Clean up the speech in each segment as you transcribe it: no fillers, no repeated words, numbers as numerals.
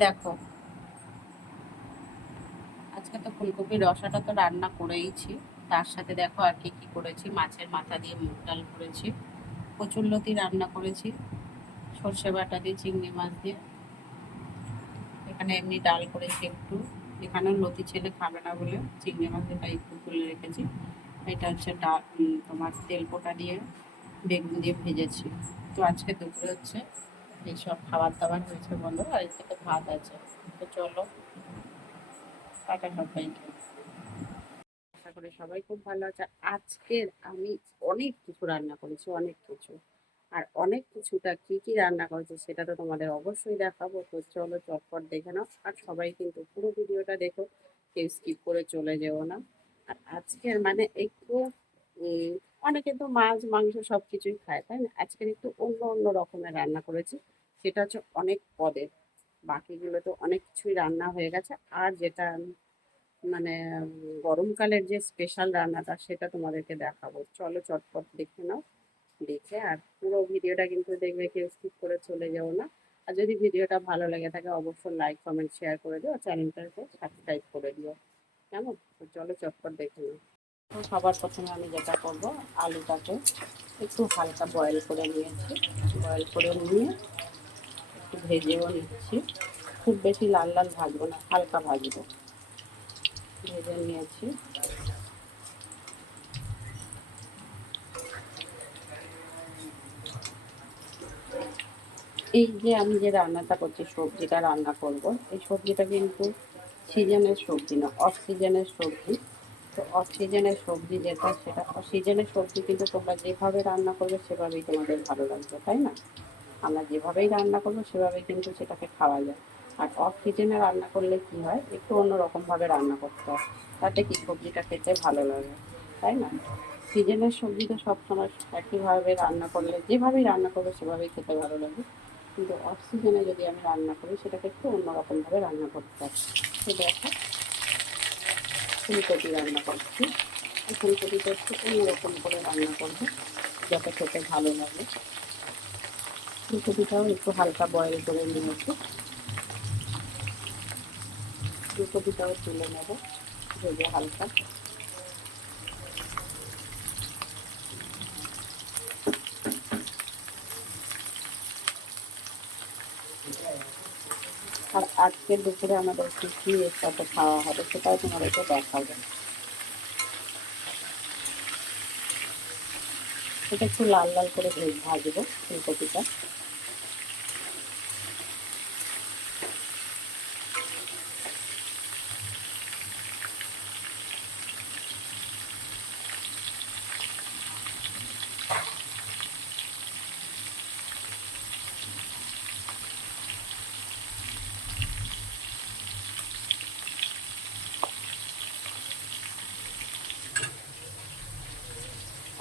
দেখো, আজকে তো ফুলকপির রসাটা তো রান্না করেইছি। তার সাথে দেখো আর কি কি করেছি। মাছের মাথা দিয়ে মুগ ডাল করেছি, কচুরলতি রান্না করেছি সর্ষে বাটা দিয়ে, চিংড়ি মাছ দিয়ে। এখানে এমনি ডাল করেছি একটু। এখানেও লতি ছেলে খাবে না বলে চিংড়ি মাছটা একটু তুলে রেখেছি। এটা হচ্ছে ডাল, তোমার তেল পোটা দিয়ে বেগুন দিয়ে ভেজেছি। তো আজকে দুপুরে হচ্ছে এইসব খাবার দাবার হয়েছে বলো, আর এর থেকে ভাত আছে। তো চলো, টাটা সবাইকে। আশা করি সবাই খুব ভালো আছে। আজকের আমি অনেক কিছু রান্না করেছি, অনেক কিছু। আর অনেক কিছুটা কি কি রান্না করেছি সেটা তো তোমাদের অবশ্যই দেখাবো। তো চলো চটপট দেখে নাও। আর সবাই কিন্তু পুরো ভিডিওটা দেখো, কেউ স্কিপ করে চলে যেও না। আর আজকের মানে একটু উম, অনেকে তো মাছ মাংস সব কিছুই খায়, তাই না? আজকের একটু অন্য অন্য রকমের রান্না করেছি। সেটা হচ্ছে অনেক পদের। বাকিগুলো তো অনেক কিছুই রান্না হয়ে গেছে। আর যেটা মানে গরমকালের যে স্পেশাল রান্নাটা সেটা তোমাদেরকে দেখাবো। চলো চটপট দেখে নাও। দেখে আর পুরো ভিডিওটা কিন্তু দেখবে, কেউ স্কিপ করে চলে যাও না। আর যদি ভিডিওটা ভালো লেগে থাকে অবশ্যই লাইক কমেন্ট শেয়ার করে দিও, চ্যানেলটাকে সাবস্ক্রাইব করে দিও। কেমন? তো চলো চটপট দেখে নাও। তো সবার প্রথমে আমি যেটা করবো, আলুটাকে একটু হালকা বয়েল করে নিয়েছি। বয়েল করে নিয়ে একটু ভেজেও নিচ্ছি। খুব বেশি লাল লাল ভাজবো না, হালকা ভাজবো। ভেজে নিয়েছি। এই যে আমি যে রান্নাটা করছি, সবজিটা রান্না করব, এই সবজিটা কিন্তু সিজনের সবজি না, অফ সিজনের সবজি। তো অফ সিজনের সবজি যেটা, সেটা সিজনের সবজি কিন্তু তোমরা যেভাবে রান্না করবে সেভাবেই তোমাদের ভালো লাগবে, তাই না? আমরা যেভাবেই রান্না করবো সেভাবেই কিন্তু সেটাকে খাওয়া যায়। আর অফ সিজনে রান্না করলে কি হয়, একটু অন্যরকমভাবে রান্না করতে হয়। তাতে কি সবজিটা খেতে ভালো লাগে, তাই না? সিজনের সবজি তো সবসময় একইভাবে রান্না করলে, যেভাবেই রান্না করবে সেভাবেই খেতে ভালো লাগে। কিন্তু অফ সিজনে যদি আমি রান্না করি সেটাকে একটু অন্যরকমভাবে রান্না করতে হয়। তো দেখো, ফুলকপি রান্না করছি। এই ফুলকপিটা একটু অন্যরকম করে রান্না করবো, যাতে খেতে ভালো লাগে। ফুলকপিটাও একটু হালকা বয়েল করে নিয়েছি। ফুলকপিটাও তুলে নেব ভেজে হালকা। আর আজকের দুপুরে আমাদের কি কি এর সাথে খাওয়া হবে সেটাও তোমাদেরকে দেখাবো। এটা একটু লাল লাল করে ভাজবো ফুলকপিটা।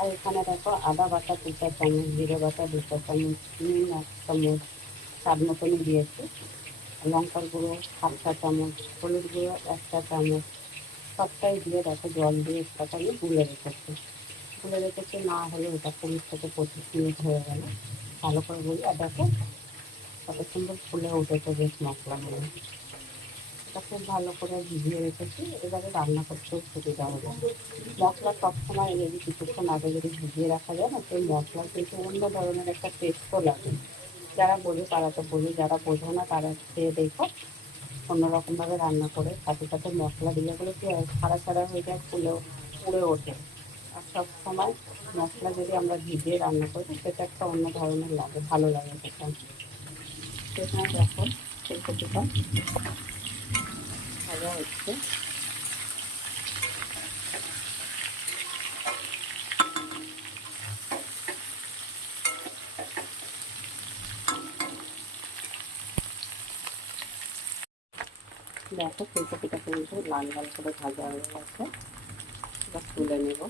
আর এখানে দেখো, আদা বাটা 2 চা চামচ, জিরে বাটা 2 চা চামচ, নুন 1 চামচ স্বাদ মতনই দিয়েছি, লঙ্কার গুঁড়ো 1/2 চা চামচ, হলুদ গুঁড়ো 1 চা চামচ, সবটাই দিয়ে দেখো জল দিয়ে একটাকে আমি গুলে রেখেছি। গুলে রেখেছি না হলে এটা 20 থেকে 25 মিনিট হয়ে গেল। ভালো করে গুলি, আর দেখো কত সুন্দর ফুলে উঠেছে বেশ মশলাগুলো। এটা খুব ভালো করে ভিজিয়ে রেখেছি, এবারে রান্না করতেও সুবিধা হবে। মশলা সবসময় যদি কিছুক্ষণ আগে যদি ভিজিয়ে রাখা যায় না, সেই মশলা কিন্তু অন্য ধরনের একটা টেস্টও লাগে। যারা বোঝে তারা তো বোঝে, যারা বোঝো না তারা খেয়ে দেখো অন্যরকমভাবে রান্না করে। সাথে সাথে মশলা দিলে বলে কি হয়, ছাড়া ছাড়া হয়ে যায়, ফুলেও পুড়ে ওঠে। আর সব সময় মশলা যদি আমরা ভিজিয়ে রান্না করি সেটা একটা অন্য ধরনের লাগে, ভালো লাগে সেটা। সেখানে দেখো ফুলকপিটা ভাজা হচ্ছে। দেখো ফুলকপিটা কিন্তু লাল লাল করে ভাজা হয়ে গেছে। এটা তুলে নেব।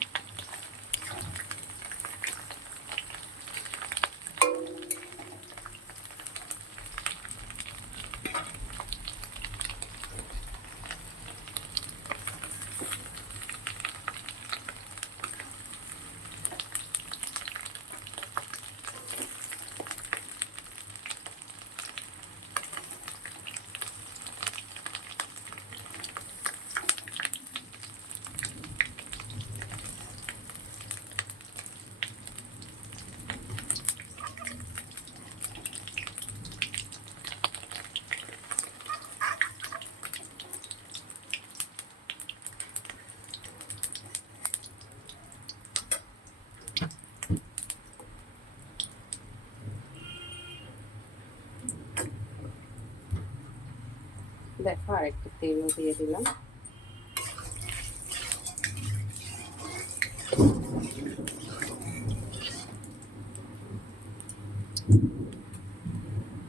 দেখো আরেকটু তেলও দিয়ে দিলাম।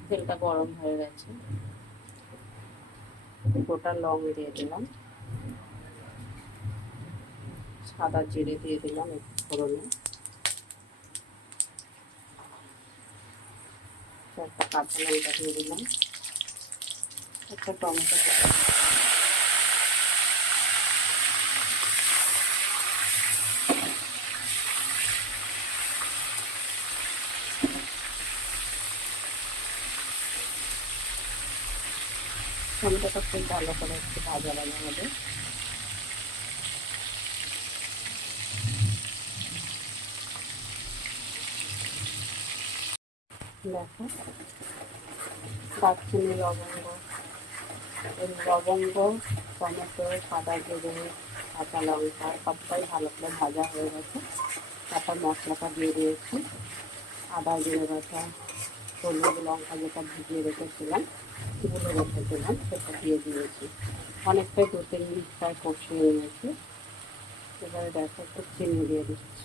তেলটা গরম হয়ে গেছে, গোটা লং দিয়ে দিলাম, সাদা জিরে দিয়ে দিলাম একটু ফোড়নে, একটা কাঁচা লঙ্কা দিয়ে দিলাম, একটা টমেটো টমেটোটা খুব ভালো করে একটু ভাজা ভাজা হবে। দেখো দারচিনি, লবঙ্গ, টমেটো, সাদা জিরে, কাঁচা লঙ্কা সবটাই ভালো করে ভাজা হয়ে গেছে। তারপর মশলাটা দিয়ে দিয়েছি, আদা জিরে বাটা, হলুদ লঙ্কা যেটা ভিজিয়ে রেখেছিলাম, গুলে রেখেছিলাম সেটা দিয়ে দিয়েছি। অনেকটাই 2-3 মিনিট প্রায় কষিয়ে নিয়েছি। এবারে দেখো একটু চিনি দিয়ে দিচ্ছি।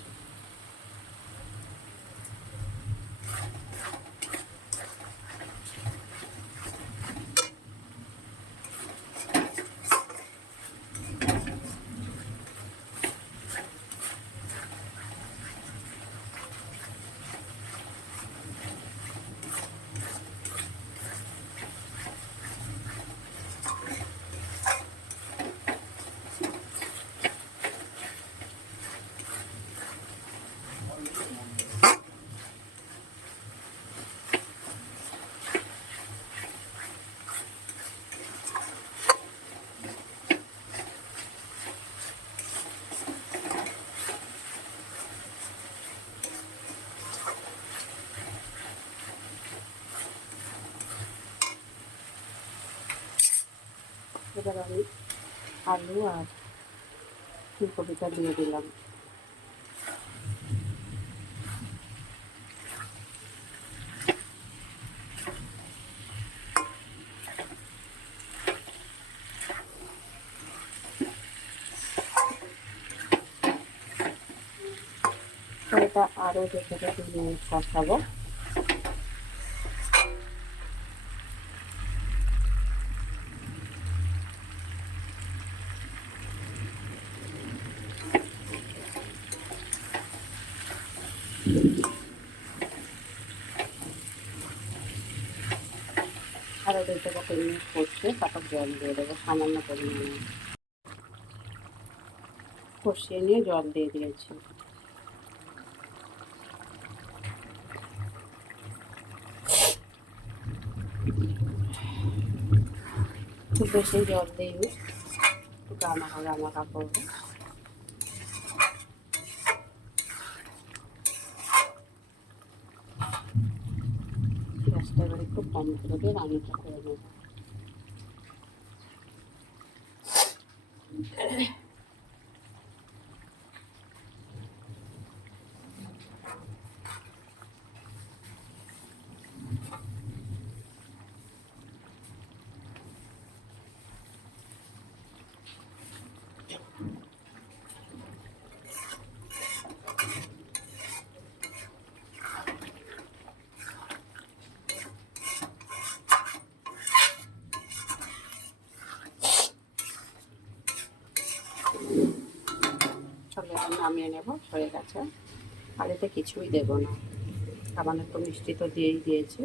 এবার আমি আলু আর ফুলকপিটা দিয়ে দিলাম। এটা আরও 2-3 মিনিট কষাবো। আরও 2-3 মিনিট কষিয়ে তারপর জল দিয়ে দেবো সামান্য পরিমাণে। কষিয়ে নিয়ে জল দিয়ে দিয়েছি। খুব বেশি জল দিইনি, একটু গামাখা করবো। গ্যাসটা এবার একটু কম করে দিয়ে রান্নাটা করে নেব। চলে নামিয়ে নেব, হয়ে গেছে। আর এতে কিছুই দেবো না, সামান্য একটু মিষ্টি তো দিয়েই দিয়েছি।